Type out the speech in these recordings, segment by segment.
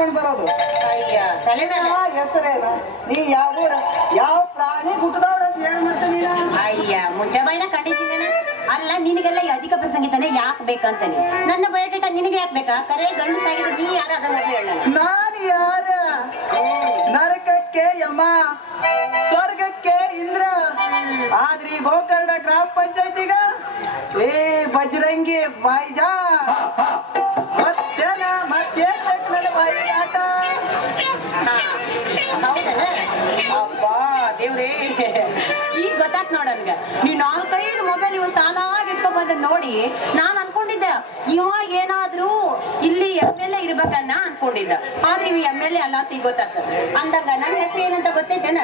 ಹಾಕೊಂಡು ಬರೋದು. ಅಯ್ಯ ತಲೆ ಮೇಲೆ ಹೆಸರೇನು? ನೀ ಯಾವ ಊರ ಯಾವ ಪ್ರಾಣಿ ಹುಟ್ಟದವಳ ಅಂತ ಹೇಳಿ ಮತ್ತೆ ನೀನ? ಅಯ್ಯ ಮುಂಚೆಬಾಯಿನ ಕಂಡಿದ್ದೀನ. ಅಲ್ಲ ನಿನಗೆಲ್ಲ ಈ ಅಧಿಕ ಪ್ರಸಂಗಿತಾನೆ ಯಾಕೆ ಬೇಕಂತಾನೆ? ನನ್ನ ಬಯೋಡೇಟಾ ನಿನಗೆ ಯಾಕೆ ಬೇಕಾ? ಕರೆ ಗಂಡು ಸಾಗಿದ್ರೆ ನೀ ಯಾರು ಅದನ್ನ ಹೇಳ. ನಾನು ಯಾರ? ನರಕಕ್ಕೆ ಯಮ, ಸ್ವರ್ಗಕ್ಕೆ ಇಂದ್ರ. ಆದ್ರೆ ಈ ಗೋಕರ್ಣ ಗ್ರಾಮ ಪಂಚಾಯತಿಗ ಏ ಬಜರಂಗಿ ಬಾಯ್ಜಾ ಮತ್ತೇನ ಮತ್ತೇನ್ ಬೇಕು ನನ್ನ ಬಾಯಿ ಆಟ? ಹೌದಲ್ಲ? ಅಬ್ಬಾ ದೇವ್ರೇ, ಈಗ ಗೊತ್ತಾತ್ ನೋಡನ್ಗ. ನೀವ್ 4-5 ಮೊಬೈಲ್ ಇವ್ ಸಾಲಾಗಿ ಇಟ್ಕೊ ಬಂದ ನೋಡಿ ನಾನ್ ಅನ್ಕೊಂಡಿದ್ದೆ ಇವಾಗ ಏನಾದ್ರೂ ಇಲ್ಲಿ MLA ಇರ್ಬೇಕನ್ನ ಅನ್ಕೊಂಡಿದ್ದ. ಆದ್ರೆ ಇವ್ MLA ಅಲ್ಲ ಅಂತ ಈಗ ಗೊತ್ತಾಗ್ತದ. ಅಂದಾಗ ನನ್ನ ಹೆಸರು ಏನಂತ ಗೊತ್ತೈತೇನ?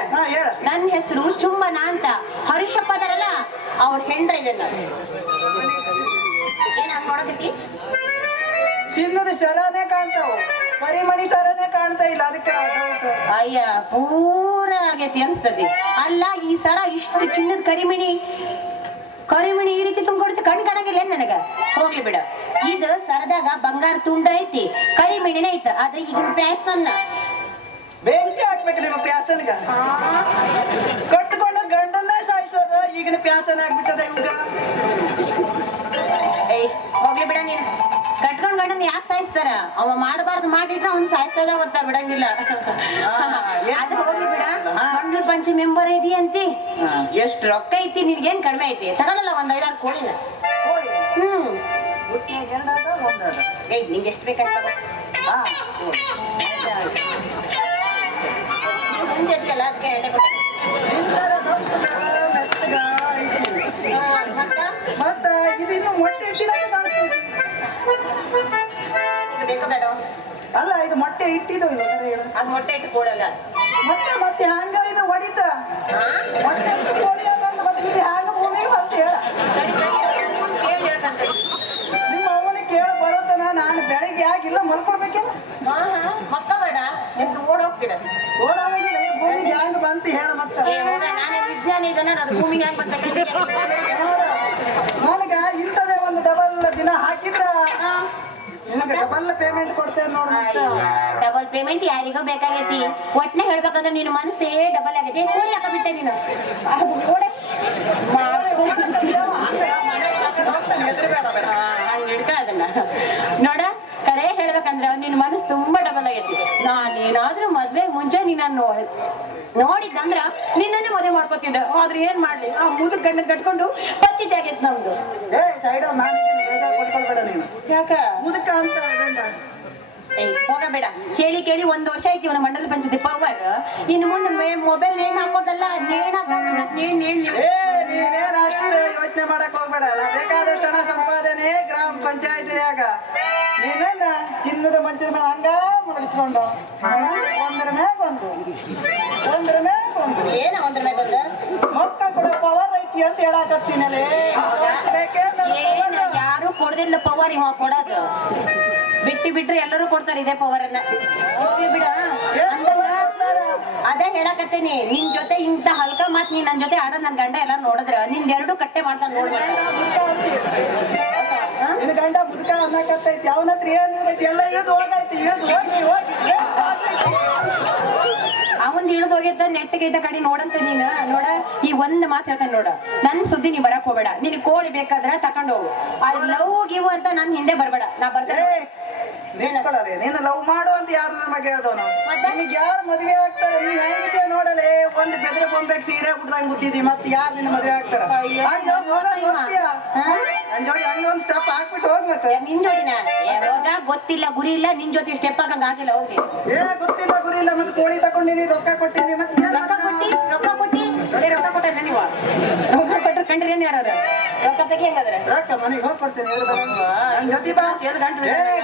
ನನ್ನ ಹೆಸರು ಚುಂಬನ ಅಂತ. ಹರೀಶಪ್ಪ ಅದಾರಲ್ಲ ಅವ್ರ ಹೆಂಡ್ರ ಇದೆ. ಏನ್ ಹಂಗ ನೋಡಕತ್ತಿ? ಚಿನ್ನದ ಸರನೇ ಕಾಣ್ತಾವ, ಪರಿಮಣಿ ಸರನೇ ಕಾಣ್ತಾ ಇಲ್ಲ. ಅದಕ್ಕೆ ಅಯ್ಯ ಪೂರ ಆಗೈತಿ ಅನ್ಸ್ತತಿ. ಅಲ್ಲ ಈ ಸರ ಇಷ್ಟು ಚಿನ್ನದ ಕರಿಮಣಿ ಈ ರೀತಿ ತುಂಬಿಕೊಡುತ್ತೆ, ಕಣ್ ಕಾಣಂಗಿಲ್ಲ ಏನ್ ನನಗ? ಹೋಗ್ಲಿ ಬಿಡ. ಇದು ಸರದಾಗ ಬಂಗಾರ ತುಂಡ ಐತಿ, ಕರಿಮಣಿನೇ ಐತ. ಆದ್ರೆ ಈಗ ಪ್ಯಾಸನ್ನ ಬೆಂಕಿ ಹಾಕ್ಬೇಕು ನಿಮ್ಮ ಪ್ಯಾಸನ್ಗ. ಕಟ್ಕೊಂಡ ಗಂಡನ್ನ ಸಾಯಿಸೋದು ಈಗಿನ ಪ್ಯಾಸನ್ ಆಗ್ಬಿಟ್ಟದ ಇವಾಗ. ಏಯ್ ಹೋಗ್ಲಿ ಬಿಡ ನೀನ್. ಕಟ್ಕೊಂಡ್ ಗಂಡನ್ ಯಾಕೆ ಸಾಯಿಸ್ತಾರ? ಅವ ಮಾಡಬಾರ್ದು ಮಾಡಿಟ್ರೆ ಅವ್ನ್ ಸಾಯ್ತದ ಗೊತ್ತಾ, ಬಿಡಂಗಿಲ್ಲ. ಅದು ಹೋಗ್ಲಿ ಬಿಡ. ಮಂಡಲ ಪಂಚ ಮೆಂಬರ್ ಇದೆಯಂತಿ, ಎಷ್ಟು ರೊಕ್ಕ ಐತಿ? ನಿನ್ಗೇನ್ ಕಡಿಮೆ ಐತಿ? ತಗೊಳಲ್ಲ ಒಂದ್ 5-6 ಕೋಳಿನ. ಏಯ್ ನಿಂಗೆ ಎಷ್ಟು ಬೇಕಂತ ಮುಂಜೆ ಇದೆಯಲ್ಲ ಅದಕ್ಕೆ ಎಣ್ಣೆ ಕೊಟ್ಟೆ. ಮತ್ತ ಇದಿನ್ನು ಮೊಟ್ಟೆ ಬೇಕು ಬೇಡ? ಅಲ್ಲ ಇದು ಮೊಟ್ಟೆ ಇಟ್ಟಿದ್ದು. ಅದ್ ಮೊಟ್ಟೆ ಇಟ್ಟು ಕೊಡಲ್ಲ. ಮತ್ತೆ ಮತ್ತೆ ಹಂಗ ಇದು ಹೊಡಿತ ಮೊಟ್ಟೆ ಕೋಳಿ ಅಂತ ಮತ್ತೆ ಹ್ಯಾಂಗ ಭೂಮಿ ಅಂತ ಹೇಳ. ನಿಮ್ಮ ಅವನಿಗೆ ಕೇಳ ಬರೋತನ ನಾನು ಬೆಳಿಗ್ಗೆ ಆಗಿಲ್ಲ ಮಲ್ಕೊಡ್ಬೇಕೇನ? ಮಕ್ಕ ಬೇಡ ಎಷ್ಟು ಓಡೋಗ್ತೀರ? ಓಡಾಗಿಲ್ಲ ಭೂಮಿಗೆ ಹ್ಯಾಂಗ ಬಂತ ಹೇಳ. ಮತ್ತೆ ನಾನೇ ವಿಜ್ಞಾನ ಇದನ್ನ ನಾನು ಭೂಮಿಗೆ ಹ್ಯಾಂಗ ಬಂತ ನನಗ ಇಂಥದೇ ಒಂದು ಡಬಲ್ ದಿನ ಹಾಕಿದ್ರ ಡಬಲ್ ಪೇಮೆಂಟ್ ಕೊಡ್ತೇನೆ ನೋಡ. ಡಬಲ್ ಪೇಮೆಂಟ್ ಯಾರಿಗೋ ಬೇಕಾಗೈತಿ. ಒಟ್ನೆ ಹೇಳ್ಬೇಕಂದ್ರೆ ನಿನ್ನ ಮನಸ್ಸೇ ಡಬಲ್ ಆಗೈತಿ. ಕೋಳಿ ಹಾಕಬಿಟ್ಟೆ ನೀನು. ಅದು ಓಡೆ ಹಿಡ್ಕ ಅದನ್ನ ನೋಡ. ಕರೆ ಹೇಳ್ಬೇಕಂದ್ರೆ ನಿನ್ ಮನಸ್ಸು ತುಂಬಾ ಡಬಲ್ ಆಗೈತಿ. ನಾನೇನಾದ್ರೂ ಮದ್ವೆ ಮುಂಚೆ ನೀನ ನೋಡಿದ್ದಂದ್ರ ನಿನ್ನೇ ಮದುವೆ ಮಾಡ್ಕೊತಿದ್ದೆ. ಆದ್ರೆ ಏನ್ ಮಾಡ್ಲಿ, ಆ ಮುದುಕ್ ಗಂಡ ಕಟ್ಕೊಂಡು ಪಚ್ಚಿತೆ ಆಗೈತಿ ನಮ್ದು. ಸೈಡ್ ಕೊಟ್ಕೊಳ್ಬೇಡ ನೀನು. ಯಾಕ ಮುದುಕ ಅಂತ ಹೋಗಬೇಡ. ಕೇಳಿ ಕೇಳಿ 1 ವರ್ಷ ಆಯ್ತು ಇವನ ಮಂಡಲ ಪಂಚಾಯತಿ ಪವರ್. ಇನ್ನು ಮುಂದೆ ಮೊಬೈಲ್ ನೇಮ್ ಹಾಕೋದಲ್ಲ, ನೀನೇನ್ ಅಷ್ಟು ಯೋಚನೆ ಮಾಡಕ್ ಹೋಗ್ಬೇಡ. ಬೇಕಾದಷ್ಟು ಹಣ ಸಂಪಾದನೆ ಗ್ರಾಮ ಪಂಚಾಯತಿಯಾಗ ನೀನೇನ ಚಿನ್ನದ ಮಂಚದ ಮೇಲೆ ಹಂಗ ಮುಗಿಸ್ಕೊಂಡು ಒಂದ್ರ ಮ್ಯಾಗ ಒಂದು ಏನ ಒಂದ್ರ ಮ್ಯಾಗ ಒಂದು ಮಕ್ಕ ಕೂಡ ಪವರ್ ಐತಿ ಅಂತ ಹೇಳಾಕತ್ತೀನಲ್ಲೇ. ಯಾರು ಕೊಡದಿಲ್ಲ ಪವರ್, ಇವ ಕೊಡೋದು. ಬಿಟ್ರೆ ಎಲ್ಲರೂ ಕೊಡ್ತಾರೆ ಇದೇ ಪವರ್ ಅನ್ನ. ಬಿಡ ಅದೇ ಹೇಳಕತ್ತೇನಿ. ನಿನ್ ಜೊತೆ ಇಂತ ಹಲ್ಕ ಮಾತ್ ನೀನ್ ನನ್ ಜೊತೆ ಆಡೋದ್ ನನ್ ಗಂಡ ಎಲ್ಲ ನೋಡಿದ್ರ ನಿನ್ 2 ಕಟ್ಟೆ ಮಾಡ್ತಾನ ನೋಡ್ಬೇಕ. ನಿನ್ ಗಂಡ ಮುದುಕ ಅನ್ನಕತ್ತೈತಿ. ಅವನತ್ರ ಏನಿರ್ತೈತಿ ಎಲ್ಲ ಇಳಿದು ಹೋಗೈತಿ. ಅವಂದ್ ಇಳಿದು ಹೋಗಿದ್ದ ನೆಟ್ಟಗೈತ ಕಡೆ ನೋಡಂತ ನೀನ್ ನೋಡ. ಈ ಒಂದ್ ಮಾತು ಹೇಳ್ತಾನೆ ನೋಡ, ನನ್ ಸುದ್ದಿ ನೀ ಬರಕ್ ಹೋಗ್ಬೇಡ. ನಿನ್ ಕೋಳಿ ಬೇಕಾದ್ರ ತಕೊಂಡ್ ಹೋಗು. ಅಲ್ಲಿ ಲವ್ ಗಿವ್ ಅಂತ ನನ್ ಹಿಂದೆ ಬರ್ಬೇಡ. ನಾ ಬರ್ತೇನೆ. ನೀನು ಲವ್ ಮಾಡು ಅಂತ ಯಾರು ನಮಗೆ ಹೇಳ್ದವ್ ನಾವು? ನಿನಗೆ ಯಾರು ಮದುವೆ ಆಗ್ತಾರೆ? ನೀನ್ ಹೆಂಗಿದೆ ನೋಡಲೆ, ಒಂದು ಬೆದ್ರೆ ಬೊಂಬೆಗೆ ಸೀರೆ ಉಟ್ದಂಗ್ ಗೊತ್ತಿದ್ದಿ. ಮತ್ತೆ ಯಾರು ನಿನ್ನ ಮದುವೆ ಆಗ್ತಾರ? ನನ್ ಜೋಡಿ ಹಂಗ ಒಂದ್ ಸ್ಟೆಪ್ ಹಾಕ್ಬಿಟ್ಟು ಹೋಗ್ಬೇಕು. ನಿನ್ ಜೋಡಿನ ಯಾವಾಗ ಗೊತ್ತಿಲ್ಲ ಗುರಿ ಇಲ್ಲ, ನಿನ್ ಜೊತೆ ಸ್ಟೆಪ್ ಹಾಕಂಗ ಆಗಿಲ್ಲ. ಹೋಗಿ ಗೊತ್ತಿಲ್ಲ ಗುರಿ ಇಲ್ಲ. ಮತ್ತೆ ಕೋಳಿ ತಕೊಂಡಿನಿ, ರೊಕ್ಕ ಕೊಟ್ಟಿನಿ. ಮತ್ತೆ ರೊಕ್ಕ ಕೊಟ್ಟಿ ಬರೀ ರೊಕ್ಕ ಕೊಟ್ಟ ನೀವು? ರೊಕ್ಕ ಕೊಟ್ರೆ ಕಂಡ್ರಿ ಏನ್ ಯಾರು ರೊಕ್ಕ ತೆಗಿ ಹೆಂಗಾದ್ರೆ? ರೊಕ್ಕ ಮನೆಗೆ ಹೋಗಿ ಕೊಡ್ತೇನೆ. ನನ್ ಜೊತೆ ಬಾ.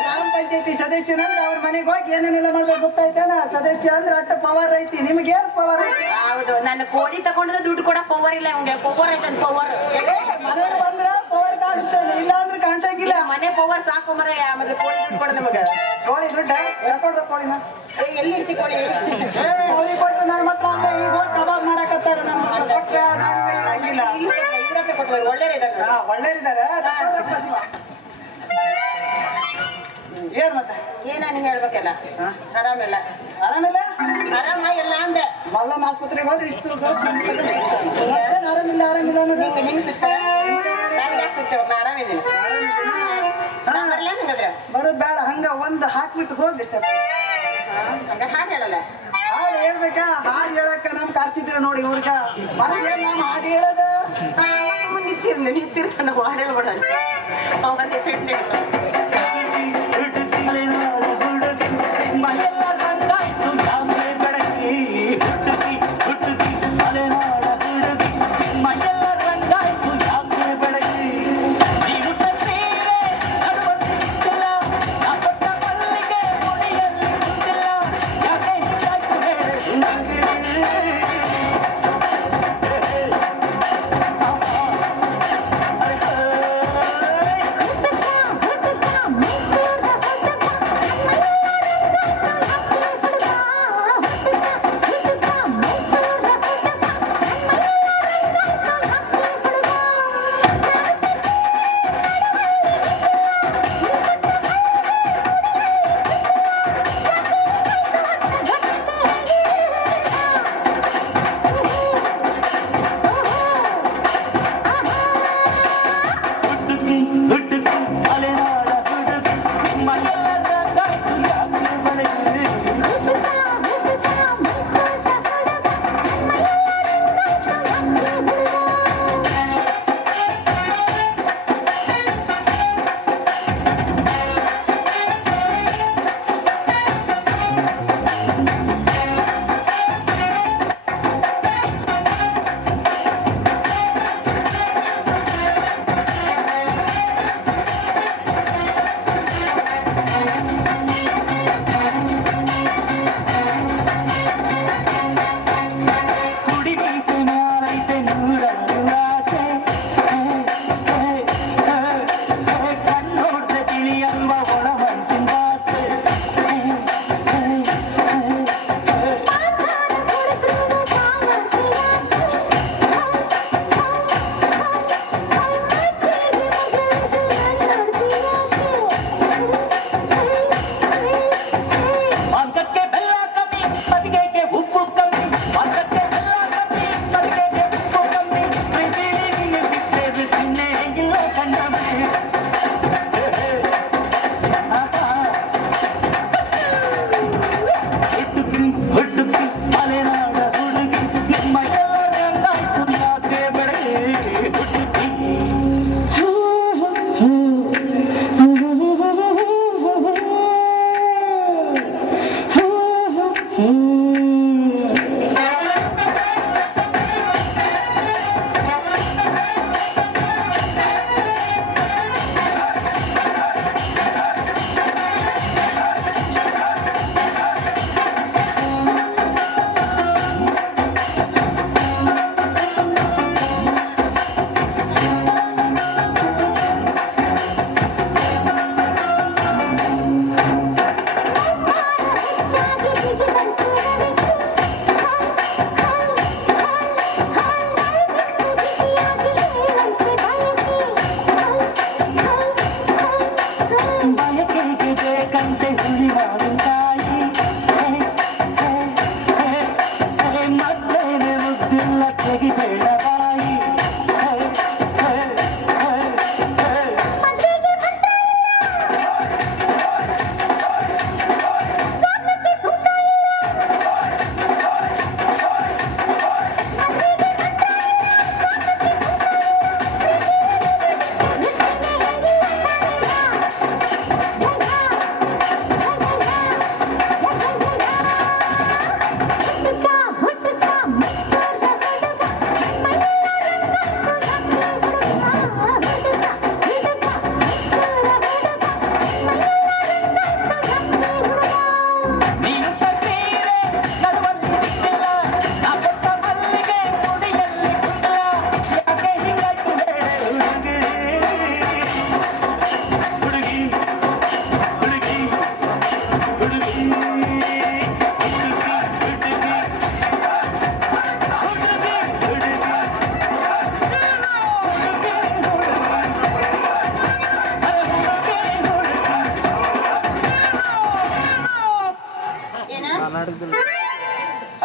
ಗ್ರಾಮ ಪಂಚಾಯತಿ ಸದಸ್ಯನಂದ್ರೆ ಅವ್ರ ಮನೆಗೆ ಹೋಗಿ ಏನೇನೆಲ್ಲ ಮಾಡ್ಬೇಕು ಗೊತ್ತಾಯ್ತಲ್ಲ. ಸದಸ್ಯ ಅಂದ್ರೆ ಅಷ್ಟು ಪವರ್ ಐತಿ. ನಿಮ್ಗೆ ಏನ್ ಪವರ್ ಐತಿ? ಹೌದು, ನನ್ನ ಕೋಳಿ ತಗೊಂಡ್ರೆ ದುಡ್ಡು ಕೊಡ ಪವರ್ ಇಲ್ಲ. ಅವ್ಗೆ ಪವರ್ ಐತನ್ ಪವರ್. ಮನೆಗೆ ಬಂದ್ರ ಪವರ್ ಕಾಣಿಸ್ತೇನೆ, ಇಲ್ಲ ಅಂದ್ರೆ ಕಾಣಿಸಂಗಿಲ್ಲ. ಮನೆ ಪವರ್ ಸಾಕು ಮರ. ಮತ್ತೆ ಕೋಳಿ ದುಡ್ಡು ಕೊಡ ನಮಗ. ಕೋಳಿ ದುಡ್ಡ ಕೊಡ್ದ ಕೋಳಿನ ಎಲ್ಲಿ ಇರ್ತಿ ಕೋಳಿ? ಕೋಳಿ ಕೊಟ್ಟು ನನ್ನ ಮಕ್ಳು ಅಂದ್ರೆ ಈಗ ಕಬಾಬ್ ಮಾಡಕತ್ತಾರ. ನಮ್ಮ ಕೊಟ್ಟ ಇರಂಗಿಲ್ಲ. ಇವ್ರತ್ತೆ ಕೊಟ್ಟು ಒಳ್ಳೆಯದಾರ. ಒಳ್ಳೆಯರಿದ್ದಾರೆ. ಏನ್ ಮತ್ತೆ ಏನಾನು ಹೇಳ್ಬೇಕಲ್ಲ ಆರಾಮಿಲ್ಲ ಆರಾಮಿಲ್ಲ ಆರಾಮ ಎಲ್ಲ ಅಂದೆ ಮಲ್ಲಮ್ಮ ಆಸ್ಪತ್ರೆಗೆ ಹೋದ್ರೆ ಇಷ್ಟು ಮತ್ತೇನ್ ಆರಾಮಿಲ್ಲ ಆರಾಮಿಲ್ಲ ಅನ್ನೋದು ನಿಂಗೆ ಸಿಗ್ತಾರ ನಂಗೆ ಸಿಗ್ತೇವ ನಾ ಆರಾಮಿದ್ದೀನಿ ಬರೋದ್ ಬೇಡ ಹಂಗ ಒಂದ್ ಹಾಕ್ಬಿಟ್ಟು ಹೋಗಿಷ್ಟ ಹಂಗ ಹಾಡು ಹೇಳಲ್ಲ ಹಾಡು ಹೇಳ್ಬೇಕಾ ಹಾಡು ಹೇಳಕ್ಕ ನಮ್ ಕಾರ್ಸಿದ್ರು ನೋಡಿ ಇವ್ರಗ ಮತ್ತೇನ್ ನಾವ್ ಹಾಡು ಹೇಳೋದು ನಿಂತಿರ್ತಾನ ಹಾಡು ಹೇಳ್ಬೇಡ ಅವನಿಗೆ ಸಿಟ್ಟೆ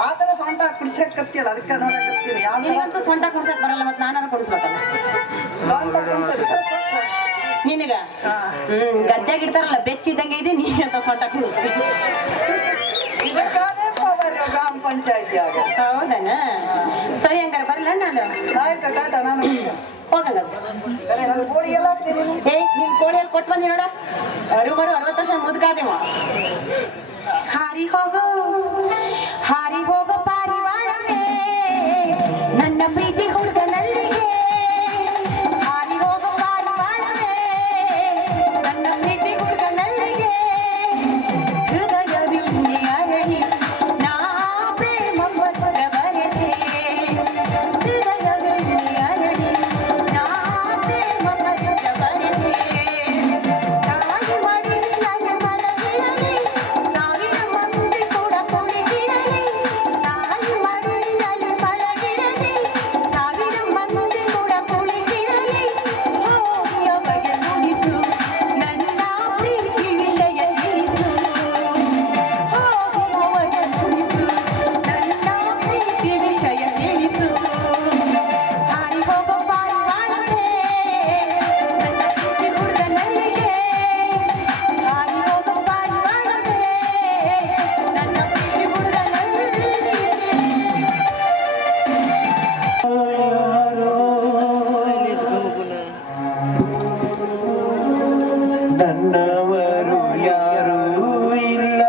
ಆತರ ಸೊಂಟ ಕುಡ್ಸಕ್ಕತ್ತಿಯಲ್ಲ ಅದಕ್ಕೆ ನೋಡಕತ್ತೀನಿ ಯಾವ ನಿನಗಂತೂ ಸೊಂಟ ಕುಡ್ಸಕ್ ಬರಲ್ಲ ಮತ್ತೆ ನಾನಾರ ಕುಡಿಸ್ಬೇಕಲ್ಲ ಸೊಂಟ ಕುಡ್ಸಕ್ಕೆ ನಿನಗ ಗದ್ದೆಗೆ ಇಡ್ತಾರಲ್ಲ ಬೆಚ್ಚಿದಂಗೆ ಇದೆ ನೀ ಅಂತ ಸೊಂಟ ಕುಡಿಸ್ಬೇಕು ಇದಕ್ಕಾದ್ರೆ ಪವರ್ ಗ್ರಾಮ ಪಂಚಾಯತಿ ಆಗ ಹೌದನ ಸರಿ ಹಂಗಾರೆ ಬರಲ್ಲ ನಾನು ಆಯ್ತು ಟಾಟಾ ನಾನು ಹೋಗಲ್ಲ ಸರಿ ನಾನು ಕೋಳಿ ಎಲ್ಲ ಹಾಕ್ತೀನಿ ಏ ನಿನ್ ಕೋಳಿಯಲ್ಲಿ ಕೊಟ್ಟು ಬಂದಿ ನೋಡ ಬರು 60 ವರ್ಷ ಮುದ್ಕಾದೇವ ಹಾರಿ ಹೋಗೋ ಪಾರಿವಾಳವೇ ನನ್ನ ಪ್ರೀತಿ ಹುಡುಗನಲ್ಲಿಗೆ ಹಾರಿ ಹೋಗೋ ಪಾರಿವಾಳವೇ ನನ್ನ ಪ್ರೀತಿ ಹುಡುಗನಲ್ಲಿಗೆ ಹೃದಯವಿಲ್ಲಿ ಅರಳಿ ನಾ ಪ್ರೇಮ ಪತ್ರ ಬರೆದೆ ಹೃದಯವಿಲ್ಲಿ ಅರಳಿ ನಾ ಪ್ರೇಮ ಪತ್ರ ಬರೆದೆ ತಾಯಿ ಮಡಿಲಿ ನನ್ನ ಮಲಗಿರಲಿ ಸಾವಿರ ಮಂದಿ ಕೂಡ ಕುಳಿತಿರಲಿ ತಾಯಿ ಮಡಿಲಿ ನನ್ನ ಮಲಗಿರಲಿ ಸಾವಿರ ಮಂದಿ ಕೂಡ ಕುಳಿತಿರಲಿ ಹೋಗಿಯ ಬಗೆ ನುಡಿಸು ನನ್ನ ಪ್ರೀತಿ ವಿಷಯ ತಿಳಿಸು ಹೋಗಿಯ ಬಗೆ ನುಡಿಸು ನನ್ನ ಪ್ರೀತಿ ವಿಷಯ ತಿಳಿಸು ಹಾರಿ ಹೋಗೋ ಪಾರಿವಾಳವೇ ನನ್ನ ಪ್ರೀತಿ ಹುಡುಗನಲ್ಲಿಗೆ ಹಾರಿ ಹೋಗೋ ಪಾರಿವಾಳವೇ ನನ್ನ ಪ್ರೀತಿ ಹುಡುಗನಲ್ಲಿಗೆ ನನ್ನವರು ಯಾರೂ ಇಲ್ಲ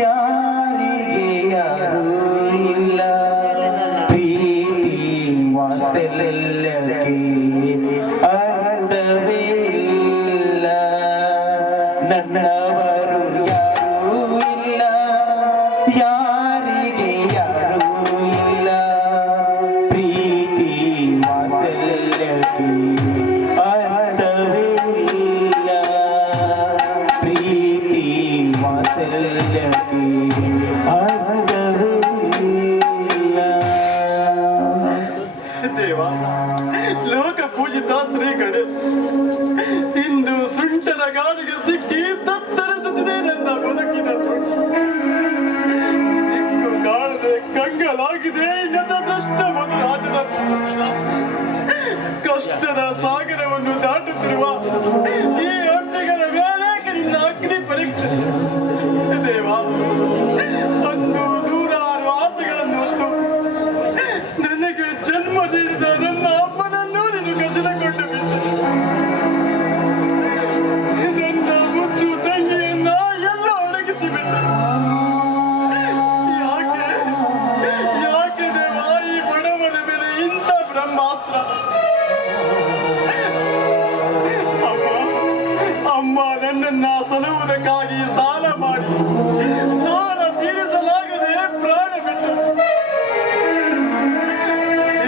ಯಾರಿಗೆ ಯಾರೂ ಇಲ್ಲ ಪ್ರೀತಿ ಮಾತೆಲ್ಲಕ್ಕೆ ಅರ್ಥವೇ ಇಲ್ಲ ನನ್ನವರು ಯಾರೂ ಇಲ್ಲ ಯಾರಿಗೆ ಯಾರೂ ಇಲ್ಲ ಪ್ರೀತಿ ಮಾತೆಲ್ಲಕ್ಕೆ ಅರ್ಥವೇ ಇಲ್ಲ ಪ್ರೀತಿ ಮಾತೆಲ್ಲಕ್ಕೆ ಅರ್ಥವೇ ಇಲ್ಲ ದೇವ ಲೋಕ ಪೂಜಿತ ಶ್ರೀ ಗಣೇಶ ಇಂದು ಸುಂಟರ ಗಾಳಿಗೆ ಸಿಕ್ಕಿ ತತ್ತರಿಸುತ್ತಿದೆ ನನ್ನ ಬದುಕಿನ ದಿಕ್ಕು ಕಾಣದೆ ಕಂಗಲಾಗಿದೆ ಯಥದೃಷ್ಟ ಮಧುರಾಜನ ಕಷ್ಟದ ಸಾಗರವನ್ನು ದಾಟುತ್ತಿರುವ ಈ ಹಣ್ಣಿಗಳ ಮೇಲೆ ನಿನ್ನ ಅಗ್ನಿ ಪರೀಕ್ಷೆ ದೇವ ಅಂದು ನೂರಾರು ಆಸೆಗಳನ್ನು ಹೊತ್ತು ನನಗೆ ಜನ್ಮ ನೀಡಿದ ನನ್ನ ಅಮ್ಮನನ್ನು ನೀನು ಕಸಿದುಕೊಂಡು ಬಿಟ್ಟೆ ನನ್ನ ಮುದ್ದು ತಂಗಿಯನ್ನ ಎಲ್ಲ ಒಣಗಿಸಿ ಬಿಟ್ಟೆ ಯಾಕೆ ದೇವ ಈ ಬಡವನ ಮೇಲೆ ಇಂಥ ಬ್ರಹ್ಮಾಸ್ತ್ರ ಅಮ್ಮ ನನ್ನನ್ನ ಸಲುವುದಕ್ಕಾಗಿ ಸಾಲ ಮಾಡಿ ಸಾಲ ತೀರಿಸಲಾಗದೆ ಪ್ರಾಣ ಬಿಟ್ಟು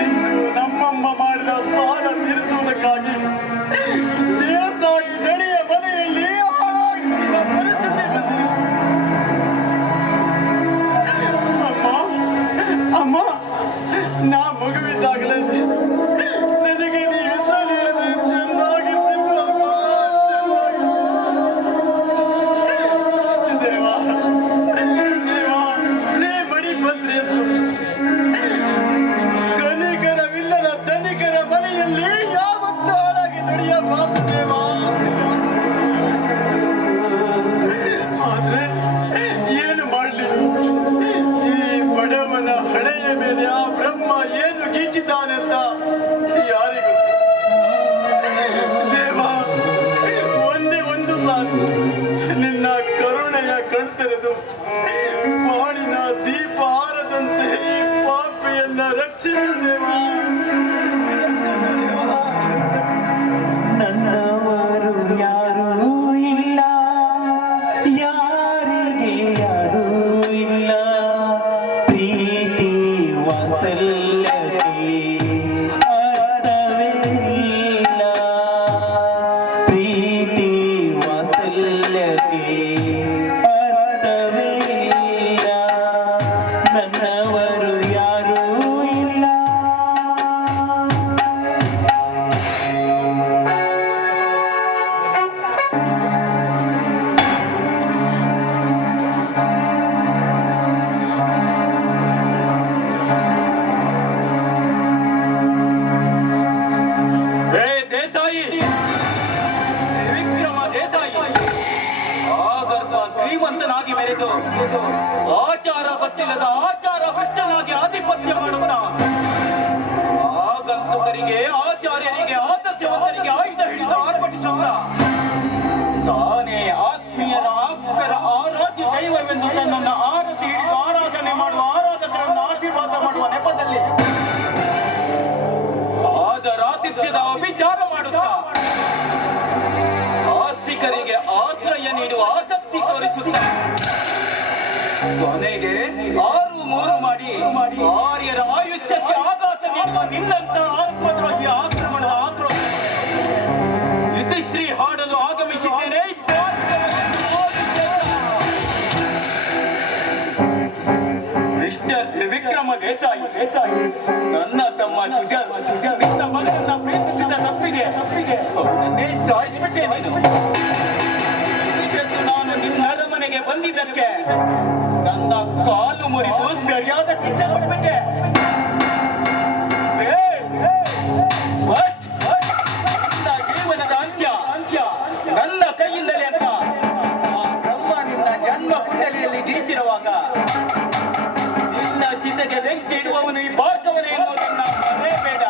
ಇನ್ನು ನಮ್ಮಮ್ಮ ಮಾಡಿದ ಸಾಲ ತೀರಿಸುವುದಕ್ಕಾಗಿ ದೇಸಾಯಿ ದಣಿಯ ಮನೆಯಲ್ಲಿ ಹಾಳಾಗಿರುವ ಪರಿಸ್ಥಿತಿ ಬಂದಿದೆ ಅಮ್ಮ ನಾ ಮಗುವಿದ್ದಾಗಲೇ ನನಗೆ ನೀ ವಿಷ ನೀಡಿದ್ರೆ ಚೆನ್ನಾಗಿರ್ತಿತ್ತು ಅಮ್ಮ ದೇವ ಶ್ರೀ ಮಣಿಭದ್ರೇಶು ಕನಿಕರವಿಲ್ಲದ ಧನಿಕರ ಮನೆಯಲ್ಲಿ ಯಾವತ್ತೂ ಹಾಳಾಗಿ ದುಡಿಯಬಾರದು ದೇವ ಆದ್ರೆ ಏನು ಮಾಡಲಿ ಈ ಬಡವನ ಹಣೆಯ ಮೇಲೆ ಆ ಬ್ರಹ್ಮ ಏನು ಗೀಚಿದ್ದಾನೆ ಅಂತ ಯಾರಿಗೂ ದೇವ ಒಂದೇ ಒಂದು ಸಾಕು ನಿನ್ನ ಕರುಣೆಯ ಕಣ್ತೆರೆದು ಬಾಳಿನ ದೀಪ ಆರದಂತೆ ಈ ಪಾಪಿಯನ್ನ ರಕ್ಷಿಸು ದೇವ ರಕ್ಷಿಸು ದೇವ. ನನ್ನವರು ಯಾರೂ ಇಲ್ಲ ಯಾರಿಗೆ ಯಾರೂ ಇಲ್ಲ ಪ್ರೀತಿ ವಾತ್ಸಲ್ಯಕ್ಕೆ ಅರ್ಥವೇ ಇಲ್ಲ ಪ್ರೀತಿ ವಾತ್ಸಲ್ಯಕ್ಕೆ ಅರ್ಥವೇ ಇಲ್ಲ ನನ್ನವರು ಯಾರೂ ಇಲ್ಲ ಶ್ರೀಮಂತನಾಗಿ ಮೆರೆದು ಆಚಾರ ಗೊತ್ತಿಲ್ಲದ ಆಚಾರ ಭ್ರಷ್ಟನಾಗಿ ಆಧಿಪತ್ಯ ಮಾಡುತ್ತಾ ಆಗಂತುಕರಿಗೆ ಆಚಾರ್ಯರಿಗೆ ಆದರ್ಶವಂತರಿಗೆ ಆಯುಧ ಹಿಡಿದು ಆರ್ಭಟಿಸುತ್ತ ತಾನೇ ಆತ್ಮೀಯರ ಆಪ್ತರ ಆರಾಧ್ಯ ದೈವವೆಂದು ತನ್ನನ್ನು ಆರತಿ ಹಿಡಿದು ಆರಾಧನೆ ಮಾಡುವ ಆರಾಧಕರನ್ನು ಆಶೀರ್ವಾದ ಮಾಡುವ ನೆಪದಲ್ಲಿ ಆದರಾತಿಥ್ಯದ ವಿಚಾರ ಮಾಡುತ್ತಾ ಆಸ್ತಿಕರಿಗೆ ಆಶ್ರಯ ನೀಡುವ ಆಸಕ್ತಿ ತೋರಿಸುತ್ತ ಕೊನೆಗೆ 6-3 ಮಾಡಿ ಆರ್ಯರ ಆಯುಷ್ಯಕ್ಕೆ ಆಘಾತ ನೀಡುವ ನಿನ್ನಂತ ಆತ್ಮದ್ರೋಹಿ ಆಕ್ರಮಣದ ಆಕ್ರೋಶ ಯುಧಿಶ್ರೀ ಹಾಡಲು ಆಗಮಿಸಿದ್ದೇನೆ. ಮಿಸ್ಟರ್ ತ್ರಿವಿಕ್ರಮ ದೇಸಾಯಿ, ನನ್ನ ತಮ್ಮ ಸುಜಲ್ ನಿನ್ನ ಮಗನನ್ನ ಪ್ರೀತಿಸಿದ ತಪ್ಪಿಗೆ ಅವನನ್ನೇ ಸಾಯಿಸಿಬಿಟ್ಟೆ ನೀನು. ನಾನು ನಿನ್ನ ಅರಮನೆಗೆ ಬಂದಿದ್ದಕ್ಕೆ ನನ್ನ ಕಾಲು ಮುರಿದು ಸರಿಯಾದ ಶಿಕ್ಷೆ ಕೊಟ್ಬಿಟ್ಟೆ. ನನ್ನ ಜೀವನದ ಅಂತ್ಯ ನನ್ನ ಕೈಯಿಂದಲೇ ಅಂತ ಆ ಬ್ರಹ್ಮ ನಿನ್ನ ಜನ್ಮ ಕುಂಡಲಿಯಲ್ಲಿ ಗೀಚಿರುವಾಗ ನಿನ್ನ ಚಿತೆಗೆ ಬೆಂಕಿ ಇಡುವವನು ಈ ಭಾರತವನೇ ಎನ್ನುವುದನ್ನ ಮರೆಯಬೇಡ.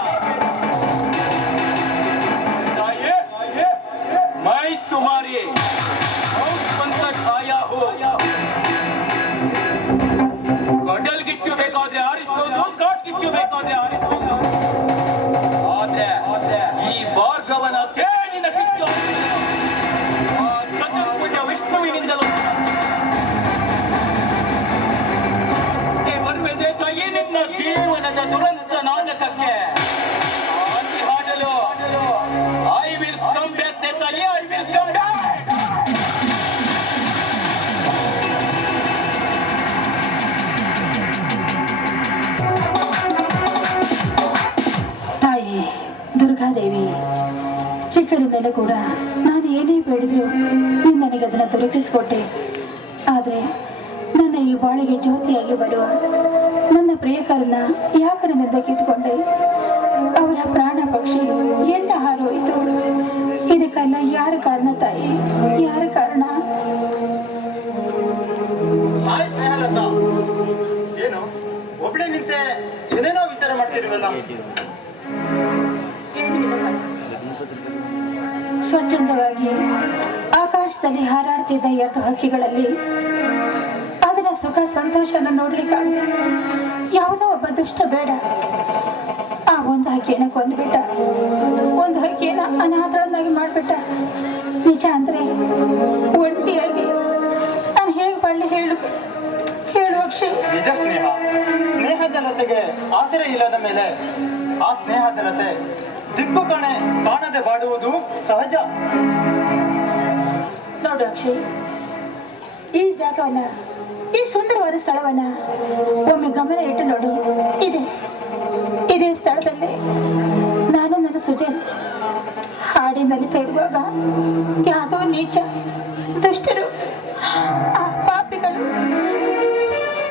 ತಾಯೇ, ಮೈ ತುಮಾರಿ ಗಡಲ್ಗಿಚ್ಚು ಬೇಕಾದ್ರೆ ಆರಿಸಬಹುದು, ಕಾಟ್ಗಿಚ್ಚು ಬೇಕಾದ್ರೆ ಆರಿಸಬಹುದು. ಆದ್ರೆ ಈ ಭಾರ್ಗವನ ಕೇಳಿನ ಕಿಚ್ಚು ಆ ಚತುರ್ಭುಜ ವಿಷ್ಣುವಿನಿಂದಲೂ ಬರುವೆ ದೇಸಾಯಿ. ನಿನ್ನ ಜೀವನದ ದುರಂತ ನಾಟಕಕ್ಕೆ ಆದಿ ಹಾಡಲು I will come back Desai, I will come back. Durgadevi, ಚಿಕ್ಕರಿಂದಲೂ ಕೂಡ ನಾನು ಏನೇ ಬೇಡಿದ್ರು ನೀನು ನನಗೆ ಅದನ್ನು ದೊರಕಿಸಿಕೊಟ್ಟೆ. ಆದರೆ ನನ್ನ ಈ ಬಾಳಿಗೆ ಜ್ಯೋತಿಯಾಗಿ ಬರುವ ನನ್ನ ಪ್ರಿಯಕರನ್ನ ಯಾಕೆ ನನ್ನಿಂದ ಕಿತ್ತುಕೊಂಡೆ? ಅವರ ಪ್ರಾಣ ಪಕ್ಷಿ ಎಲ್ಲ ಹಾರೋಯಿತು. ಇದಕ್ಕೆಲ್ಲ ಯಾರ ಕಾರಣ ತಾಯಿ? ಯಾರ ಕಾರಣ? ಏನು ಒಬ್ಬಳೆ ನಿಂತೆ ಏನೇನೋ ವಿಚಾರ ಮಾಡ್ತಿರುವಲ್ಲ? ಸ್ವಚ್ಛಂದವಾಗಿ ಆಕಾಶದಲ್ಲಿ ಹಾರಾಡ್ತಿದ್ದ 2 ಹಕ್ಕಿಗಳಲ್ಲಿ ಅದರ ಸುಖ ಸಂತೋಷನ ನೋಡ್ಲಿಕ್ಕಾಗದೆ ಯಾವುದೋ ಒಬ್ಬ ದುಷ್ಟ ಬೇಡ ಆ ಒಂದು ಹಕ್ಕಿಯನ್ನ ಕೊಂದ್ಬಿಟ್ಟ, ಒಂದು ಹಕ್ಕಿಯನ್ನ ಅನಾಥರನ್ನಾಗಿ ಮಾಡ್ಬಿಟ್ಟ. ನಿಜ ಅಂದ್ರೆ ಒಂಟಿಯಾಗಿ ನಾನು ಹೇಗೆ ಬಾಳ್ಲಿ ಹೇಳು ಅಕ್ಷಯ್? ನಿಜ ಸ್ನೇಹ, ಸ್ನೇಹದ ಲತೆಗೆ ಆಸರೆ ಇಲ್ಲದ ಮೇಲೆ ಆ ಸ್ನೇಹದ ಲತೆ ದಿಕ್ಕು ಕಾಣದೆ ಬಾಡುವುದು ಸಹಜ. ನೋಡು ಅಕ್ಷಯ್, ಈ ಜಾಗವನ್ನ, ಈ ಸುಂದರವಾದ ಸ್ಥಳವನ್ನ ಒಮ್ಮೆ ಗಮನ ಇಟ್ಟು ನೋಡು. ಇದೇ ಸ್ಥಳದಲ್ಲಿ ನಾನು ನನ್ನ ಸುಜಲ್ ಹಾಡಿನಲ್ಲಿ ಇರುವಾಗ ಯಾವುದೋ ನೀಚ ದುಷ್ಟರು, ಆ ಪಾಪಿಗಳು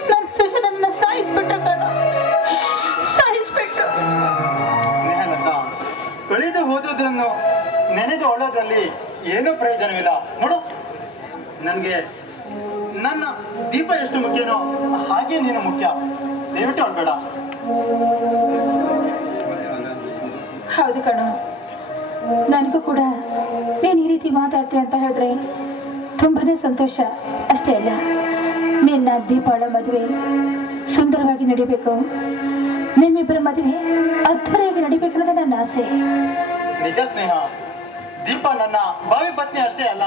ನನ್ನ ಸುಜಲನ್ನ ಸಾಯಿಸ್ಬಿಟ್ರು ಕಣ, ಸಾಯಿಸ್ಬಿಟ್ರು. ಕಳೆದು ಹೋದುದನ್ನು ನೆನೆದು ಒಳ್ಳೋದ್ರಲ್ಲಿ ಏನೂ ಪ್ರಯೋಜನವಿಲ್ಲ. ನೋಡು, ನನಗೆ ನನ್ನ ದೀಪ ಎಷ್ಟು ಮುಖ್ಯನೋ ಹಾಗೆ ನೀನು ಮುಖ್ಯ. ದಯವಿಟ್ಟು ಹೊರಬೇಡ. ಹೌದು ಕಣೋ, ನನಗೂ ಕೂಡ ನೀನು ಈ ರೀತಿ ಮಾತಾಡ್ತೀಯ ಅಂತ ಹೇಳಿದ್ರೆ ತುಂಬಾನೇ ಸಂತೋಷ. ಅಷ್ಟೇ ಅಲ್ಲ, ನಿನ್ನ ದೀಪಾವಳ ಮದುವೆ ಸುಂದರವಾಗಿ ನಡಿಬೇಕು, ನಿಮ್ಮಿಬ್ಬರ ಮದುವೆ ಅದ್ಭುತವಾಗಿ ನಡಿಬೇಕನ್ನೋದು ನನ್ನ ಆಸೆ. ನಿಜ ಸ್ನೇಹ, ದೀಪ ನನ್ನ ಭಾವಿ ಪತ್ನಿ ಅಷ್ಟೇ ಅಲ್ಲ,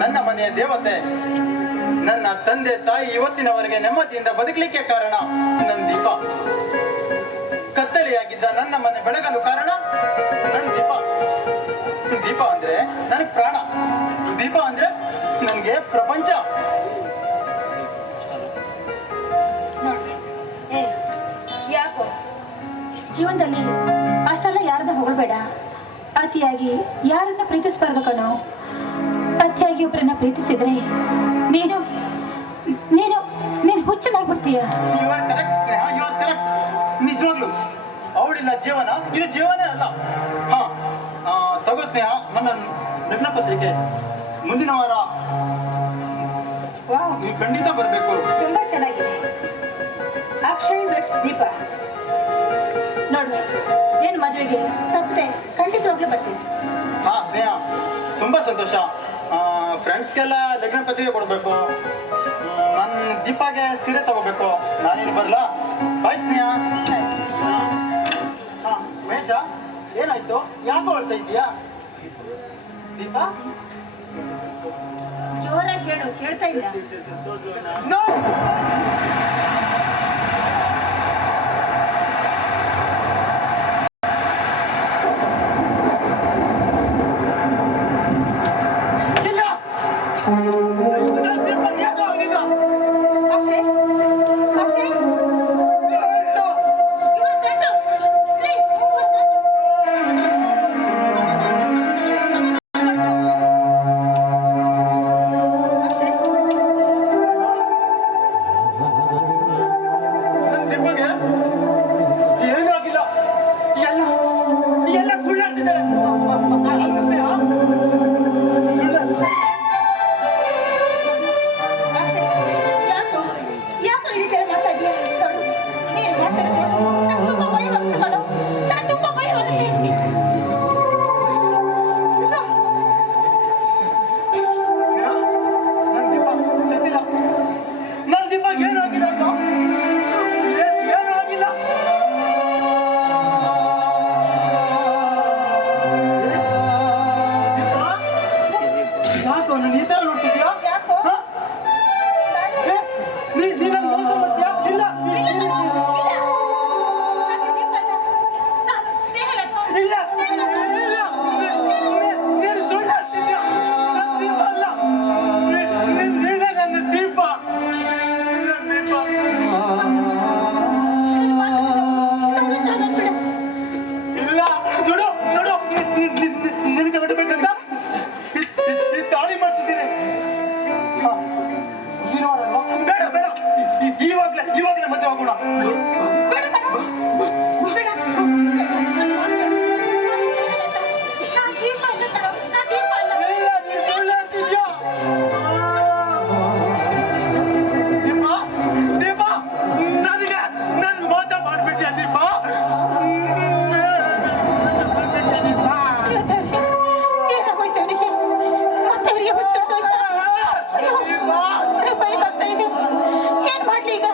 ನನ್ನ ಮನೆಯ ದೇವತೆ. ನನ್ನ ತಂದೆ ತಾಯಿ ಇವತ್ತಿನವರೆಗೆ ನೆಮ್ಮದಿಯಿಂದ ಬದುಕಲಿಕ್ಕೆ ಕಾರಣ ನನ್ನ ದೀಪ. ಕತ್ತಲೆಯಾಗಿದ್ದ ನನ್ನ ಮನೆ ಬೆಳಗಲು ಕಾರಣ ನನ್ನ ದೀಪ. ದೀಪ ಅಂದ್ರೆ ನನಗೆ ಪ್ರಾಣ, ದೀಪ ಅಂದ್ರೆ ನನಗೆ ಪ್ರಪಂಚ. ಯಾಕೋ ಜೀವನದಲ್ಲಿ ಅಷ್ಟೆಲ್ಲ ಯಾರನ್ನ ಹೊಗಳಬೇಡ. ಅತಿಯಾಗಿ ಯಾರನ್ನ ಪ್ರೀತಿಸಬಾರ್ದು ಕಣೋ. ಅತಿಯಾಗಿ ಒಬ್ಬರನ್ನ ಪ್ರೀತಿಸಿದ್ರೆ ನೀನು ಹುಚ್ಚನಾಗ್ಬಿಡ್ತೀಯ. ನಿಜವಾಗ್ಲು ಅವಳಿಲ್ಲ ಜೀವನ, ಇದು ಜೀವನೇ ಅಲ್ಲ. ತಗೋ ಸ್ನೇಹ, ನನ್ನ ಲಗ್ನ ಪತ್ರಿಕೆ. ಮುಂದಿನ ವಾರ ವಾವ್, ನೀವು ಖಂಡಿತ ಬರಬೇಕು. ತುಂಬಾ ಚೆನ್ನಾಗಿದೆ. ಅಕ್ಷಯ್ ಬೆಟ್ಸ್ ದೀಪ ನೋಡ್ರಿ, ಏನ್ ಮದುವೆಗೆ ತಪ್ಪದೆ ಖಂಡಿತವಾಗ್ಲೂ ಬರ್ತೀನಿ. ಹಾ ಸ್ನೇಹ, ತುಂಬಾ ಸಂತೋಷ. ಫ್ರೆಂಡ್ಸ್ಗೆಲ್ಲ ಲಗ್ನ ಪತ್ರಿಕೆ ಕೊಡಬೇಕು. ನನ್ನ ದೀಪಾಗೆ ಸೀರೆ ತಗೋಬೇಕು. ನಾನೇನು ಬರಲಾ? ಬಾಯ್ ಸ್ನೇಹ. ಹಾ ಮಹೇಶ, ಏನಾಯ್ತು? ಯಾಕೋ ಹೇಳ್ತಾ ಇದೀಯಾ? ದೀಪಾ ಜೋರಾಗಿ ಹೇಳು, ಕೇಳ್ತಾ ಇಲ್ಲ. No! ಇಲ್ಲ! ದೀಪಾ ಏನೂ ಆಗಿಲ್ಲ. ಅಕ್ಷಯ್, ಅಕ್ಷಯ್, ಇವ್ರ ತಂದು, please, ಇವ್ರ ನನ್ನ ದೀಪಾಗೆ ಏನೂ ಆಗಿಲ್ಲ. ಎಲ್ಲ ಸುಳ್ಳು ಹೇಳ್ತಿದ್ದಾರೆ. ಅಲ್ಲ ಸ್ನೇಹ, ಸುಳ್ಳು. ಯಾಕೋ ಈ ತರ ಮಾಡ್ತಾ ಇದೀಯ? ನೋಡು, ನೀನ್ ಮಾಡ್ತಾ ಇರೋದು ನಂಗ್ ತುಂಬಾ ಭಯ ಆಗುತ್ತೆ ಕಣೋ. ನಂಗ್ ತುಂಬಾ ಭಯ ಆಗುತ್ತೆ. ನನ್ನ ದೀಪ ಸತ್ತಿಲ್ಲ. ನನ್ನ ದೀಪಾಗೆ ಏನೂ ಆಗಿಲ್ಲ ಅಲ್ವಾ? ಏನೂ ಆಗಿಲ್ಲ. ಯಾಕೋ ನನ್ನ ಈ ಥರ ನೋಡ್ತಿದ್ಯಾ? ಯಾಕೋ? ಹ? ಏ, ನೀ ನನ್ನ ಮೋಸ ಮಾಡ್ತೀಯಾ? ಇಲ್ಲ. ಇಲ್ಲ ಕಣೋ, ಇಲ್ಲ. ನಾನು ದೀಪಲ್ಲ. ನಾನು ಸ್ನೇಹಲತಾ. ಇಲ್ಲ. ನೀನು ಸುಳ್ಳು ಹೇಳ್ತಿದ್ಯಾ? ನನ್ನ ದೀಪ ಅಲ್ಲ. ನೀನೇ ನನ್ನ ದೀಪ. ನನ್ನ ದೀಪ. ಇಲ್ಲ, ನೋಡು, ನಿನಗೆ ಬಿಡಬೇಕಂತ ಈ ತಾಳಿ ಮಾಡ್ತಿದ್ದೀನಿ. ಬೇಡ, ಇವಾಗಲೇ ಮದುವೆ ಆಗೋಣ. ಬೇಡ ಕಣೋ, ಬೇಡ. ನಾನು ದೀಪ ಅಲ್ಲ ಕಣೋ, ನಾನು ದೀಪ ಅಲ್ಲ. ಇಲ್ಲ, ನೀನು ಸುಳ್ಳು ಹೇಳ್ತಿದ್ಯಾ? ದೀಪ, ನನಗೆ ಮೋಸ ಮಾಡ್ಬಿಟ್ಯಾ ದೀಪ? ಏನಾಗೋಯ್ತು ಅವನಿಗೆ? ಮತ್ತೆ ಅವನಿಗೆ ಹುಚ್ಚೊಟ್ಟೋಯ್ತಾ? ಅಯ್ಯೋ, ಭಯ ಆಗ್ತಾ ಇದೆ. ಏನ್ ಮಾಡ್ಲಿ ಈಗ?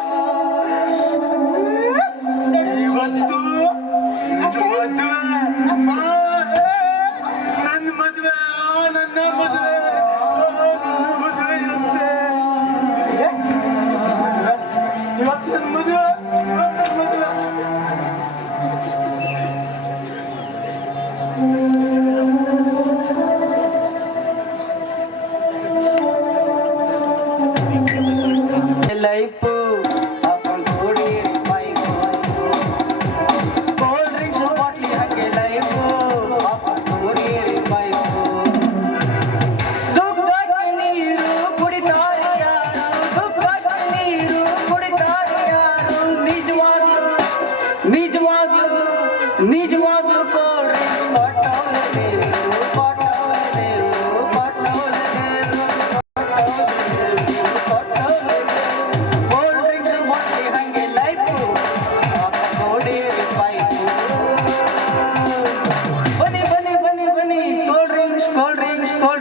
ಇವತ್ತು ನನ್ನ ಮದುವೆ ಇರುತ್ತೆ. ಇವತ್ತು ನನ್ನ ಮದುವೆ. ಲೈಫು ಹಾಕೊಂಡು ಕೂಡಿ ಬೈಕು, ಕೋಲ್ಡ್ ಡ್ರಿಂಕ್ಸ್ ಬಾಟ್ಲಿ ಹಂಗೆ ಲೈಫು ಹಾಕೊಂಡು ಕೂಡಿ ಬೈಕು. ದುಗ್ಗಕ್ಕೆ ನೀರು ಕುಡಿತಾರೆ ಯಾರು? ದುಗ್ಗಕ್ಕೆ ನೀರು ಕುಡಿತಾರೆ ಯಾರು? ನಿಜವಾಗ್ಲೂ ಕೋಲ್ಡ್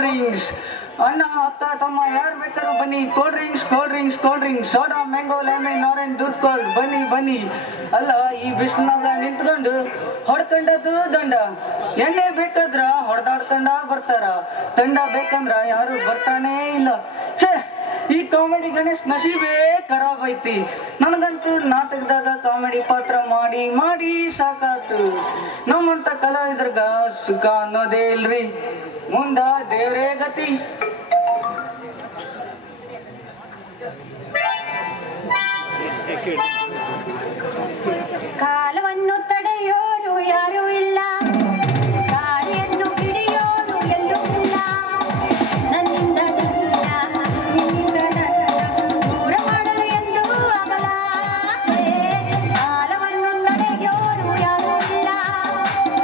ಡ್ರಿಂಕ್ಸ್ ಅಣ್ಣ ಅಕ್ಕ ತಮ್ಮ ಯಾರು ಬೇಕಾದ್ರೂ ಬನ್ನಿ. Cold drinks soda, mango, lemon, orange, ದೂದ್ ಕೋಲ್ಡ್. ಬನ್ನಿ. ಅಲ್ಲ, ಈ ಬಿಸಿಲಾಗ ನಿಂತ್ಕೊಂಡು ಹೊಡ್ಕೊಂಡದ್ದು ದಂಡ. ಎಣ್ಣೆ ಬೇಕಾದ್ರ ಹೊಡೆದಾಡ್ಕೊಂಡ ಬರ್ತಾರ. ದಂಡ ಬೇಕಂದ್ರ ಯಾರು ಬರ್ತಾನೇ ಇಲ್ಲ. ಛೇ, ಈ ಕಾಮಿಡಿ ಗಣೇಶ್ ನಸೀಬೇ ಖರಾಬ್ ಐತಿ. ನನಗಂತೂ ನಾಟಕದಾಗ ಕಾಮಿಡಿ ಪಾತ್ರ ಮಾಡಿ ಸಾಕಾತು. ನಮ್ಮಂತ ಕಲಾವಿದ್ರಗ ಸುಖ ಅನ್ನೋದೇ ಇಲ್ರಿ. ಮುಂದ ದೇವ್ರೇ ಗತಿ. ಕಾಲವನ್ನು ತಡೆಯೋರು ಯಾರೂ ಇಲ್ಲ, ಗಾಳಿಯನ್ನು ಹಿಡಿಯೋರು ಎಲ್ಲೂ ಇಲ್ಲ. ನನ್ನಿಂದ ನಿನ್ನಿಂದ ದೂರ ಮಾಡಲು ಎಂದೂ ಆಗಲ್ಲ. ಕಾಲವನ್ನು ತಡೆಯೋರು ಯಾರೂ ಇಲ್ಲ,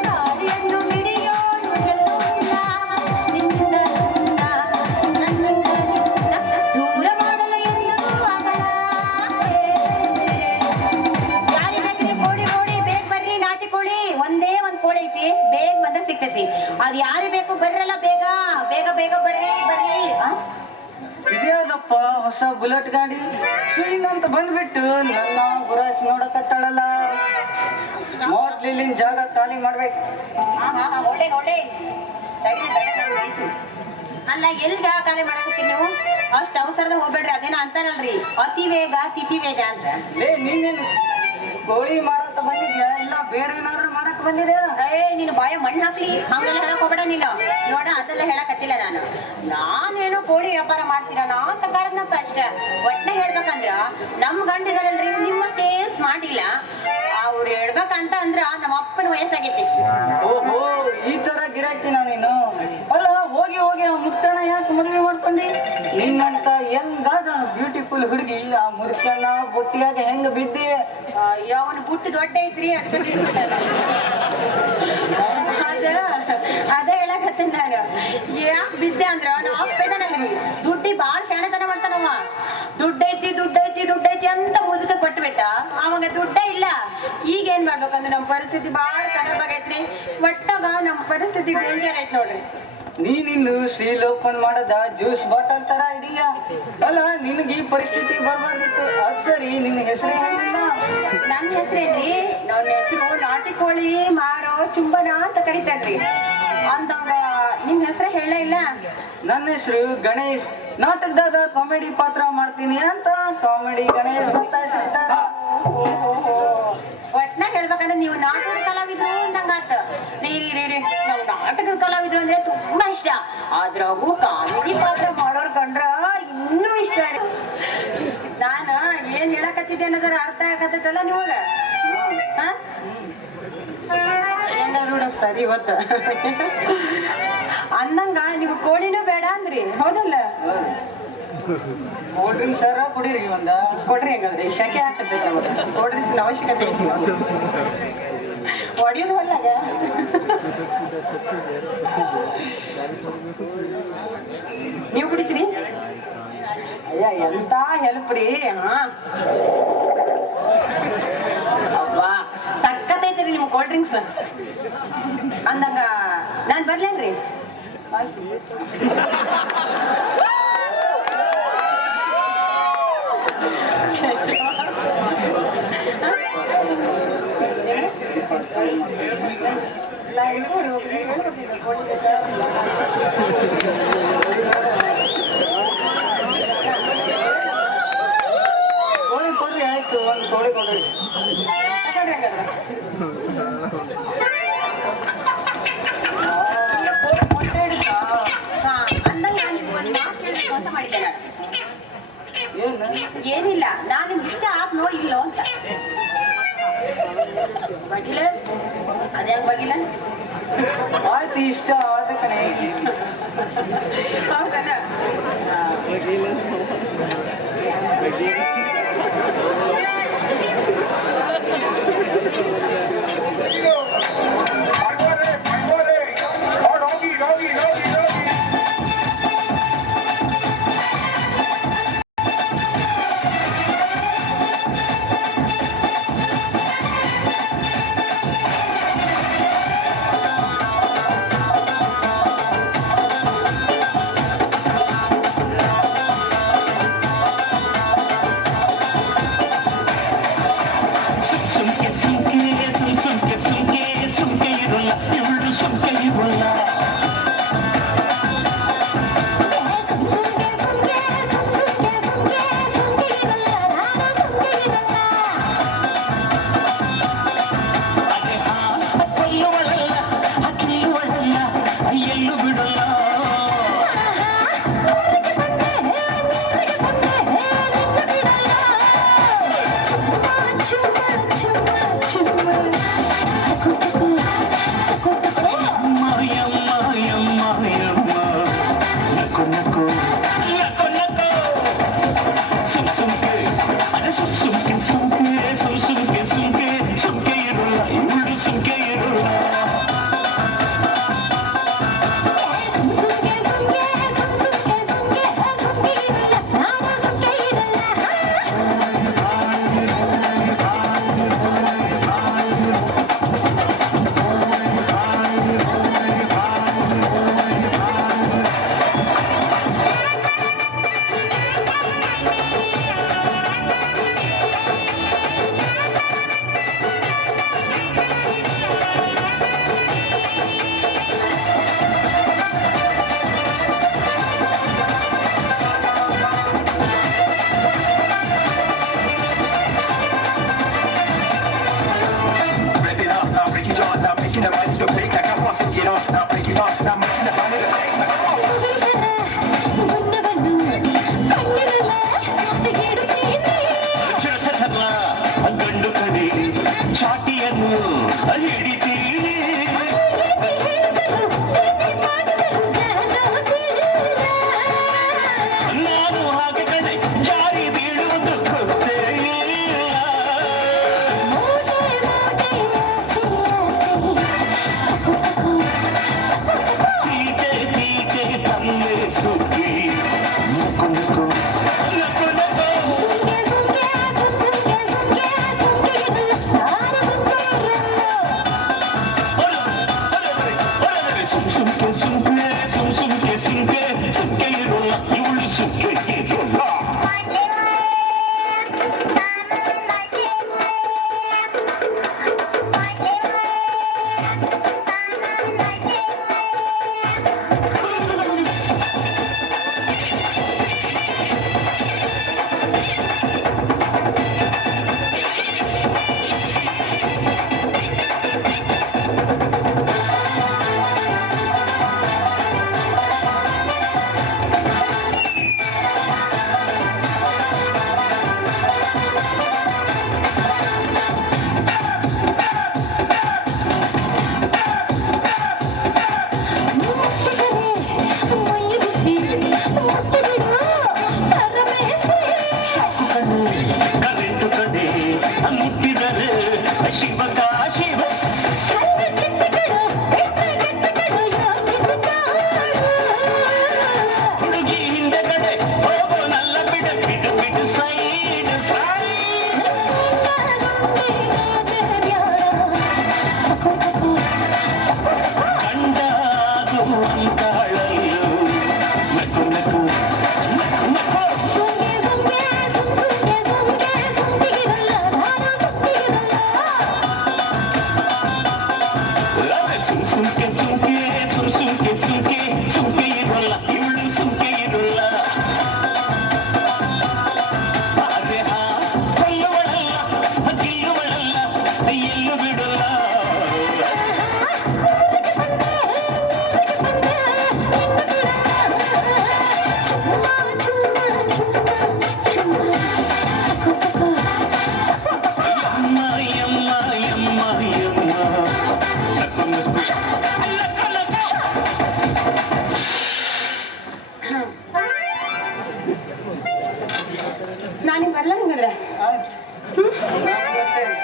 ಗಾಳಿಯನ್ನು ಹಿಡಿಯೋರು ಎಲ್ಲೂ ಇಲ್ಲ. ನಿನ್ನಿಂದ ನನ್ನಿಂದ ದೂರ ಮಾಡಲು ಏನಪ್ಪ ಹೊಸ ಬುಲೆಟ್ ಗಾಡಿ ಸ್ವಿಂಗ್ ಅಂತ ಬಂದ್ಬಿಟ್ಟು ನನ್ನ ಗುರಾಯಿಸಿ ನೋಡಕತ್ತಾಳಲ್ಲ. ಮೊದ್ಲು ಇಲ್ಲಿನ ಜಾಗ ಖಾಲಿ ಮಾಡ್ಬೇಕು. ಒಳ್ಳೆ ಒಳ್ಳೆ ಅಲ್ಲ ಎಲ್ಲಿ ಜಾಗ ಖಾಲಿ ಮಾಡಕತ್ತೀರಿ ನೀವು? ಅಷ್ಟ್ ಅವಸರದ ಹೋಗ್ಬೇಡ್ರಿ. ಅದೇನ ಅಂತಾರಲ್ರಿ ಅತಿ ವೇಗ ತಿಥಿ ವೇಗ ಅಂತ. ನೀನೇನು ಕೋಳಿ ಮಾರಾಟ ಬಂದಿದ್ಯಾ ಇಲ್ಲ ಬೇರೆ ಏನಾದ್ರು ಮಾಡಕ್ ಬಂದಿದ್ಯಾ? ನೀನು ಬಾಯ ಮಣ್ಣು ಹಾಕ್ಲಿ ಹಂಗೆಲ್ಲ ಹೇಳಕ್ ಹೋಗ್ಬೇಡ ನೀನು. ನೋಡ ಅದೆಲ್ಲ ಹೇಳಕತ್ತಿಲ್ಲ ನಾನೇನೋ ಕೋಳಿ ವ್ಯಾಪಾರ ಮಾಡ್ತೀರಲ್ಲ ಅಂತ ಕಾರಣಪ್ಪ ಅಷ್ಟೇ. ಒಟ್ಟನೆ ಹೇಳ್ಬೇಕಂದ್ರ ನಮ್ ಗಂಡಿದಾರಲ್ರಿ ನಿಮ್ಮಷ್ಟೇ ಸ್ಮಾರ್ಟ್ ಇಲ್ಲ. ಅವ್ರು ಹೇಳ್ಬೇಕಂತ ಅಂದ್ರ ನಮ್ಮ ಅಪ್ಪನ ವಯಸ್ಸಾಗೈತಿ. ಓಹೋ ಈ ತರ ಗಿರಾಕಿನ ನೀನು? ಅಲ್ಲ ಹೋಗಿ ಹೋಗಿ ಆ ಮುತ್ತಣ್ಣ ಯಾಕೆ ಮದುವೆ ಮಾಡ್ಕೊಂಡಿ? ನಿನ್ನಂತ ಹೆಂಗಾದ ಬ್ಯೂಟಿಫುಲ್ ಹುಡುಗಿ ಆ ಮುತ್ತಣ್ಣ ಬುಟ್ಟಿಯಾಗ ಹೆಂಗ ಬಿದ್ದಿ? ಅವನು ಬುಟ್ಟು ದೊಡ್ಡ ಐತ್ರಿ ಅದಕ್ಕೆ ಅದೇ ಹೇಳಕತ್ತೀನಿ ನಾನು. ಯಾಕೆ ಬಿದ್ದೆ ಅಂದ್ರ ನಮ್ಮ ಅಪ್ಪ ಇದಾನಲ್ರಿ ದುಡ್ಡಿ ಬಾಳ್ ಶಾಣೆತನ ಮಾಡ್ತಾನವ. ದುಡ್ಡೈತಿ ದುಡ್ಡೈತಿ ದುಡ್ಡೈತಿ ಅಂತ ಮುದುಕ ಕೊಟ್ಬಿಟ್ಟ. ಅವಾಗ ದುಡ್ಡೇ ಇಲ್ಲ. ಈಗ ಏನ್ ಮಾಡ್ಬೇಕಂದ್ರೆ ನಮ್ಮ ಪರಿಸ್ಥಿತಿ ಬಾಳ ಖರಾಬ್ ಆಗೈತ್ರಿ. ಒಟ್ಟಾಗ ನಮ್ಮ ಪರಿಸ್ಥಿತಿ ಡೇಂಜರ್ ಐತ್ ನೋಡ್ರಿ. ನೀನಿನ್ನು ಸೀಲ್ ಓಪನ್ ಮಾಡದ ಜ್ಯೂಸ್ ಬಾಟಲ್ ತರ ಇದೀಯ. ಅಲ್ಲ ನಿನಗೆ ಈ ಪರಿಸ್ಥಿತಿ ಬರ್ಬಾರ್ದಿತ್ತು. ಅದ್ ಸರಿ ನಿನ್ನ ಹೆಸರು ಏನಿಲ್ಲ? ನನ್ನ ಹೆಸರೇನ್ರಿ? ನನ್ನ ಹೆಸರು ನಾಟಿ ಕೋಳಿ ಮಾರೋ ಚುಂಬನ ಅಂತ ಕರಿತಾರ್ರಿ. ಅಂದಂಗ ನಿಮ್ ಹೆಸರು ಹೇಳ ಇಲ್ಲ? ನನ್ನ ಹೆಸರು ಗಣೇಶ್. ನಾಟಕದಾಗ ಕಾಮಿಡಿ ಪಾತ್ರ ಮಾಡ್ತೀನಿ ಅಂತ ಕಾಮಿಡಿ ಗಣೇಶ್ ಅಂತ ಹೆಸರಿಟ್ಟಾರ. ಒಟ್ನಾಗ ಹೇಳ್ಬೇಕಂದ್ರೆ ನೀವು ನಾಟಕದ ಕಲಾವಿದ್ರು ಅಂದಂಗಾತ. ನಾವು ನಾಟಕದ ಕಲಾವಿದ್ರು ಅಂದ್ರೆ ತುಂಬಾ ಇಷ್ಟ. ಅದ್ರಾಗೂ ಕಾಮಿಡಿ ಪಾತ್ರ ಮಾಡೋರ್ ಕಂಡ್ರ ಇನ್ನೂ ಇಷ್ಟ. ನಾನ ಏನ್ ಹೇಳಕತ್ತಿದ್ದೆ ಅನ್ನೋದ್ರ ಅರ್ಥ ಆಗತ್ತಲ್ಲ ನಿಮಗ? ಸರಿ ಇವತ್ತ ಅಂದಂಗ ನೀವು ಕೋಳಿನೂ ಬೇಡ ಅಂದ್ರಿ ಹೌದಲ್ಲ? ಕೋಲ್ಡ್ ಡ್ರಿಂಕ್ಸ್ ಯಾರ ಕುಡೀರಿ ಒಂದ ಕೊಡ್ರಿ. ಹಂಗಂದ್ರೆ ಶಕೆ ಆಗ್ತದೆ ಕೋಲ್ಡ್ ಡ್ರಿಂಕ್ಸ್ ಅವಶ್ಯಕತೆ ಐತಿ. ಹೊಡಿಯೋದು ಹೊಲ್ಲಾಗ ನೀವು ಕುಡಿತೀರಿ? ಅಯ್ಯ ಎಂತ ಹೆಲ್ಪ್ ರೀ. ಅಬ್ಬಾ ಸಕ್ಕತ್ತೈತ್ರಿ ನಿಮ್ ಕೋಲ್ಡ್ ಡ್ರಿಂಕ್ಸ್. ಅಂದಂಗ ನಾನ್ ಬರ್ಲೇನ್ರಿ? ಕೋಳಿ ಕೊಡ್ರಿ. ಆಯ್ತು ಒಂದು ಕೋಳಿ ಕೊಡ್ರಿ. ಏನಿಲ್ಲ ನಾನು ನಿಮ್ಗೆ ಇಷ್ಟ ಆದ್ನೋ ಇಲ್ಲೋ ಅಂತ. ಬಗಿಲ ಅದ್ಯಾಕ ಬಗಿಲ? ಆಯ್ತು ಇಷ್ಟ ಆದ ಕಣೆ. ಹೌದಾ? ನಾನು ಬರ್ಲ ನಿಂಗಂದ್ರೆ ಆಯ್ತು. ನಾನು ಬರ್ತೇನೆ.